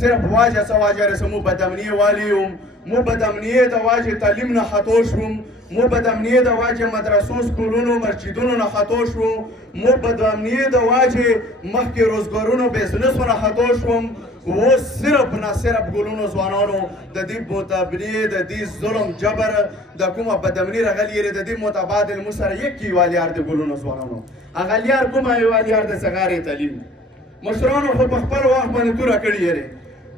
صرف واجه څه واجه رسه مو په دمنیې والی یم، مو په دمنیې د واجه تعلیم نه خطو شوم، مو په دمنیې د واجه مدرسو سکولونو مسجدونو نه خطو شوم، مو په دمنیې د واجه مخکې روزګارونو بزنسو نه خطو شوم. اوس صرف نه صرف ګلونو ځوانانو د دې متبلې د دې ظلم جبر د کومه بدمني راغلي یې د دې متبادل مو سره یک کیوالیار د ګلونو ځوانانو هغه لیار کومه یوالیار د صغارې تعلیم مشرانو خو په خپل وخت باندې توره کړې یې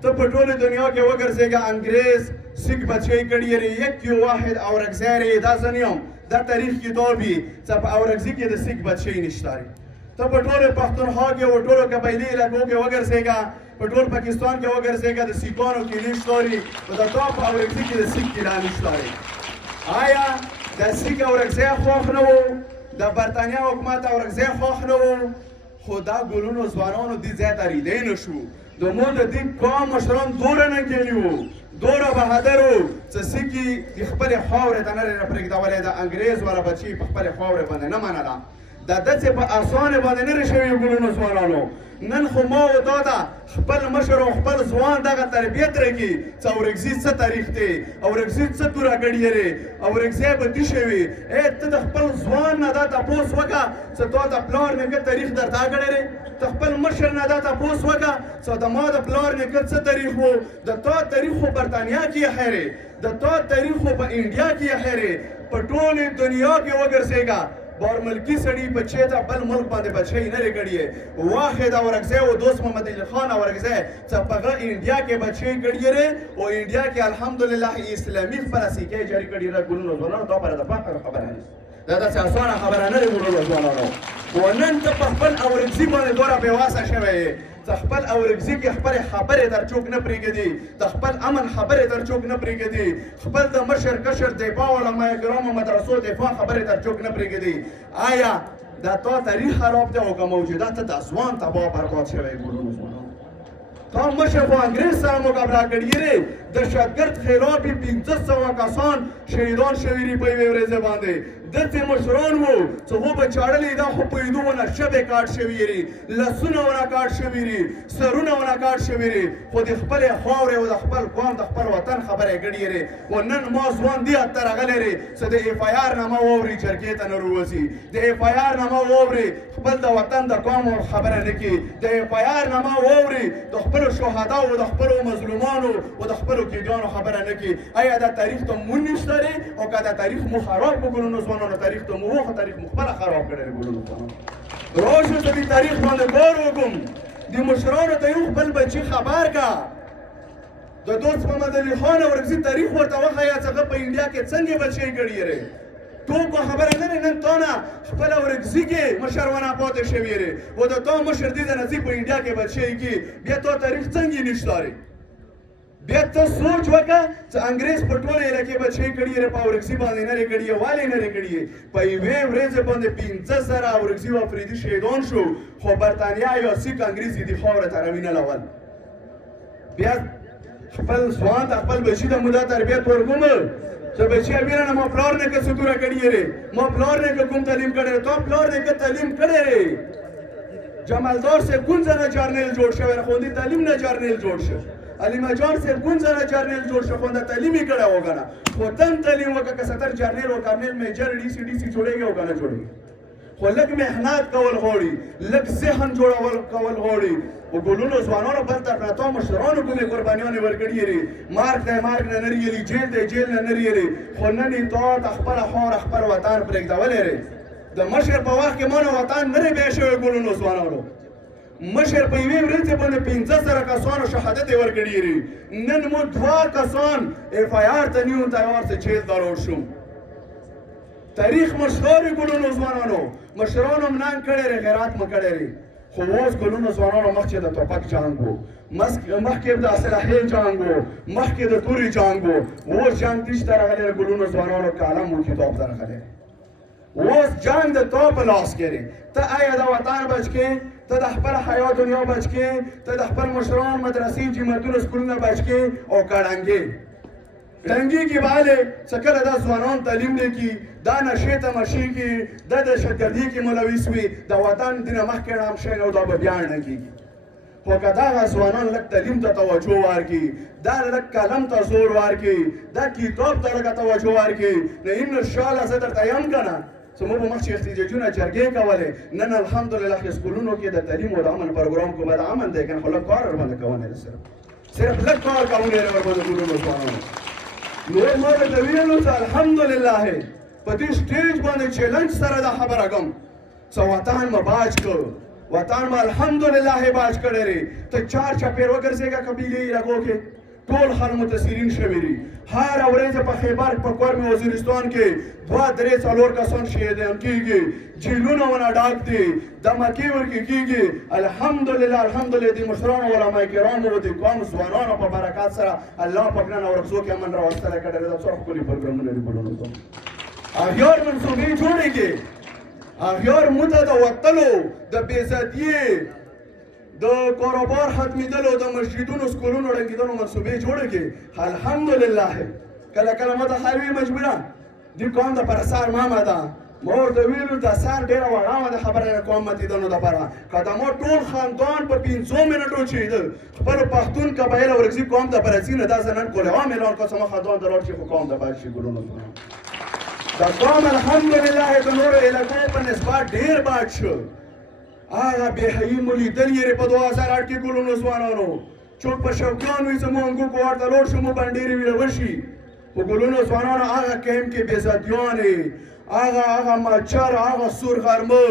ته په ټولې دنیا کې وګرځېږه انګریز سیک بچی کړي یې یک یو واحد اورکزی دا زه نه یم دا تاریخ کتاب وي چې په اورکزي کې د سیک بچی نشته ته په ټولې پښتونخوا کې او ټولو قبایلي علاقو کې وګرځېږه په ټول پاکستان کې وګرځېږه د سیکانو کیلي شته خو د تا په اورکزي کې د سیک کیلا نشته. آیا د سیک اورکزی خوښ نه و د برطانیه حکومت اورکزی خوښ نه و خو دا ګلونو ځوانانو دې ځای ته ریلی نه شو د مو د دې قوم مشران دوره نه کېلي وو دوره بهادر وو چې سیکې د خپلې خاورې ته نه یې پرېږدولې د انګریز والا بچي په خپلې خاورې باندې نه منله دا داسې په اسانه باندې نه شوي ګلونو ځوانانو نن خو ما و تا ته خپل مشر او خپل ځوان دغه تربیت راکړي چې اورکزي څه تاریخ دی اورکزي څه توره کړې دی اورکزی به دي شوي ته د خپل ځوان نه دا تپوس وکړه چې تا د پلار نیکه تاریخ درته کړی دی ته خپل مشر نه دا تپوس وکړه چې د ما د پلار نیکه څه تاریخ و د تا تاریخ خو برطانیه کې ایښی دی د تا تاریخ خو په انډیا کې ایښی دی په ټولې دنیا کې وګرځېږه بارملکی سړي بچی ته بل ملک باندې بچی نه لري کړی واحد اورکزی او دوست محمد علي خان اورکزی چې په انډیا کې بچی کړی دی او انډیا کې الحمدلله اسلامي خپله سیکې جاري کړي ده ګلونو ځوانانو دا لپاره د فخر خبره ده دا داسې اسانه خبره نه ده ګلونو ځوانانو خو نن ته په خپل اورکزي باندې دوره بېواسه شوی یې ته خپل اورکزي کې خپلې خبرې در چوک نه پرېږدي د خپل امن خبرې در چوک نه پرېږدي خپل د مشر کشر دفاع علماء کرامو مدرسو دفاع خبرې در چوک نه پرېږدي آیا دا تا تاریخ خراب دی او که موجودات ته د ځوان تباه برباد شوی ګلونو ځوانانو تا مشر خو انګریز سره مقابله کړې دی دهشتګرد خلاف یې 1500 کسان شهیدان شوي دي په یوې ورځې باندې داسې مشران وو چې خو به چاړلې دا خو په لیدو ونه شبې کاټ شوي دي لاسونه ونه کاټ شوي دي سرونه ونه کاټ شوي دي خو د خپلې خاورې او د خپل قوم د خپل وطن خبرې کړې دي و نن ما ځوان دې حد ته راغلی دی چې د اف آی آر نامه واوري جرګې ته نه راوځي د اف آی آر نامه واوري خپل د وطن د قوم خبره نه کړي د اف آی آر نامه واوري د خپلو شهداو او د خپلو مظلومانو او د خپلو کیدیانو خبره نه کړي آیا دا تاریخ ته مون نشته دی او که دا تاریخ مو خراب کړو ګلونو ځوانانو تاریخ ته مو وخت تاریخ مو خپله خراب کړی دی ګلونو ځوانانو راشو چې دې تاریخ باندې غور وکړم د مشرانو ته یو خپل بچي خبر کا د دوست محمد علي خان اورکزي تاریخ ورته وښیه چې هغه په انډیا کې څنګه بچی کړي دی ټوکو خبره نه نن تا نه خپل اورکزي کې مشر ونه پاتې شوی دی او د تا مشر دې د نصیب په انډیا کې بچی کې بیا تا تاریخ څنګه نشته بیا ته سوچ وکړه چې انګریز په ټوله علاقې بچی کړي دی په اورکزي باندې نه کړي ولې نه کړي په یوې ورځې باندې 1500 اورکزي او افریدي شهیدان شو خو برطانیه یا سیک انګریز دې خاوره ته راوینه لول بیا خپل ځوان ته خپل بچي ته مو دا تربیت ورکوم چې بچی وینه نه ما پلار نه که څه توره کړي دی ما پلار نه که کوم تعلیم کړی تا پلار نه که تعلیم کړی دی جمالدار صاحب کوم ځای نه جرنیل جوړ شوی خوندي تعلیم نه جرنیل جوړ شو علي مجار صاحب کوم ځای نه جرنیل جوړ شو خونده تعلیم یې کړی و کنه خو تم تعلیم وکړه که 70 جرنیل او کارنیل میجر ډي سي جوړېږي او که نه جوړېږي خو لږ محنت کول غواړي لږ ذهن جوړول کول غواړي و ګلونو ځوانانو بل طرف نه تا مشرانو کومې قربانیانې ورکړي دي مرګ دی مرګ نه نه ریلي جیل دی جیل نه نه ریلي خو نن یې تا ته خپله خاوره خپل وطن پرېږدولی دی د مشر په وخت کې ما نه وطن نه دی بیا شوی ګلونو ځوانانو مشر په یوې ورځې باندې 1500 کسانو شهادت یې ورکړي دي نن مو 2 کسان اف آی آر ته نیون تیار څه جیل ته روړ شو تاریخ مشهور ګلونو ځوانانو مشرانو هم ننګ کړی دی غیرت مو کړی دی خو اوس ګلونو ځوانانو مخکې د ټوپک جنګ و مخکې د اسلحې جنګ و مخکې د تورې جنګ و اوس جنګ تیش ته راغلی دی ګلونو ځوانانو قلم و کتاب ته راغلی اوس جنګ د تا په لاس کې دی ته آیا د وطن بچ کې ته د خپل حیا دنیا بچ کې ته د خپل مشران مدرسې جماعتونو سکولونه بچ کې او کړنګې ډنګې کې باندې چې کله دا ځوانان تعلیم دی کې دا نشې ته مشي کې دا دهشتګردي کې ملوث وي د وطن دې نه مخکې ړام شي او دا به بیا نه کېږي خو که دغه ځوانان لږ تعلیم ته توجه ورکړي، دا لږ قلم ته زور ورکړي، دا کتاب ته لږه توجه ورکړي، نو انشاءالله زه درته یم که نه زموږ په مخ چې احتجاجونه جرګې کولې، نن الحمدلله چې سکولونو کې د تعلیم او د امن پروګرام کوم د امن دی که نه، خو لږ کار ورباندې کولی دی، صرف لږ کار کولی دی ورباندې ټولو ځوانانو. نور ما درته ویلو چې الحمدلله په دې سټیج باندې چیلنج سره دا خبره کوم چې وطن مو باج کړ، وطن مو الحمدلله باج کړی دی. ته چار چاپېر وګرځېږه قبیلې علاقو کې ټول خلک متاثرین شوي دي. هره ورځ په خیبر پکوړ مې وزیرستان کې 2-3-4 کسان شهیدان کېږي، جیلونه ونه ډاک دي، دمکې ورکې کېږي. الحمدلله د مشرانو علما کرامو او د قوم ځوانانو په برکات سره الله پاک نن ورکزو کې امن راوستلی کړی دی. دا څومره ښکلي پروګرامونه دي ګلونو ته. اغیار منصوبې جوړېږي، اغیار موږ ته د وتلو د بېعزتي د کاروبار ختمېدلو د مسجدونو سکولونو ړنګېدلو منصوبې جوړې کړي. الحمدلله کله کله ما ته خیر وي مجبوره دې قوم دپاره سار مامه ده، ما ورته ویلو دا سار ډېره وړامه ده خبره د قوم ماتېدلو دپاره. که د ما ټول خاندان په 500 منټو چې خپلو پښتون قبایله ورکزي قوم دپاره ځي نه دا زه نن کولوام اعلان کړم چې ما خاندان ته لاړ شي خو قوم دپاره شي ګلونو دا قوم الحمدلله د نورو علاقو په نسبت ډېر باد شو. هغه بېحیي مو لیدلي یې په 2008 کې ګلونو ځوانانو څوک په شوقیان وي زموږ انګوکو ورته لوړ شو مو باندې ډېرې ویره وشي. خو ګلونو ځوانانو هغه کیمپ کې بېعزتیانې، هغه مچر، هغه سور غرمه،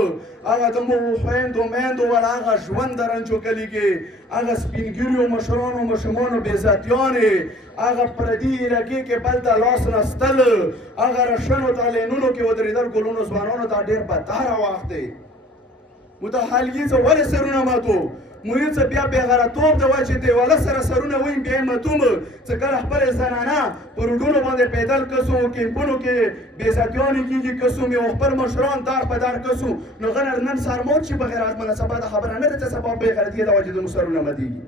هغه د مو خویندو میندو ول هغه ژوند د رنجو کلي کې، هغه سپینګیریو مشرانو ماشومانو بېعزتیانې، هغه پردي علاقې کې بل ته لاس نستل، هغه رشنو ته لینونو کې ودرېدل ګلونو ځوانانو ته ډېر بدتره وخت دی. متحالګي څه ولې سرونه ماتو؟ موږ څه بیا بېغرتوب د وجې دیواله سره سرونه ویم بیا یې ماتوم څه کله خپلې زنانه په روډونو باندې پیدل کسو، کیمپونو کې بېعزتیانې کېږي کسو، مې خپل مشران دار په دار کسو. نو غنر نن سهار موت شي بغیر ازمنه سبا د خبره نه ده چې سبا بېغیرتي د وجې د مو سرونه ماتېږي.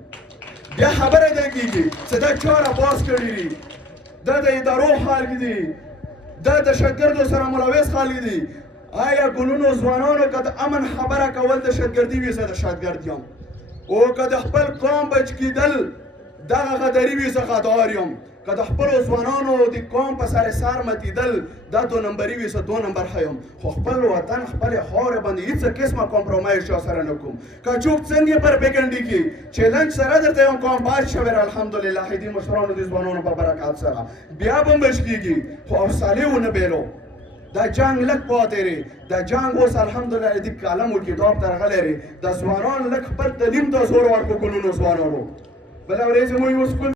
بیا خبره دا کېږي چې دا چاره باز کړي دي، دا د ادارو خلک دي، دا د شګردو سره ملوث خلک دي. آیا ګلونو ځوانانو که د امن خبره کول د شتګردي وي زه د شتګرد یم، او که د خپل قوم بچ کېدل دغه غدري وي زه غدار یم، که د خپلو ځوانانو د قوم په سر سر متېدل دا 2 نمبري وي زه 2 نمبر ښه یم. خو خپل وطن خپلې خاورې باندې هېڅ قسمه کمپرومایز چا سره نه کوم. که څوک څنګه پر پیکنډي کې چیلنج سره درته یم قوم باز شوی الحمدلله دې مشرانو د ځوانانو په برکات سره بیا به هم بچ کېږي. خو حوصلې ونه بېلو، دا جنگ لږ پاتې دی، دا جنگ اوس الحمدلله د قلم او کتاب ته راغلی دی. دا ځوانان لږ خپل تعلیم ته زور ورکړو ګلونو ځوانانو. بله ورځ موږ یو سکول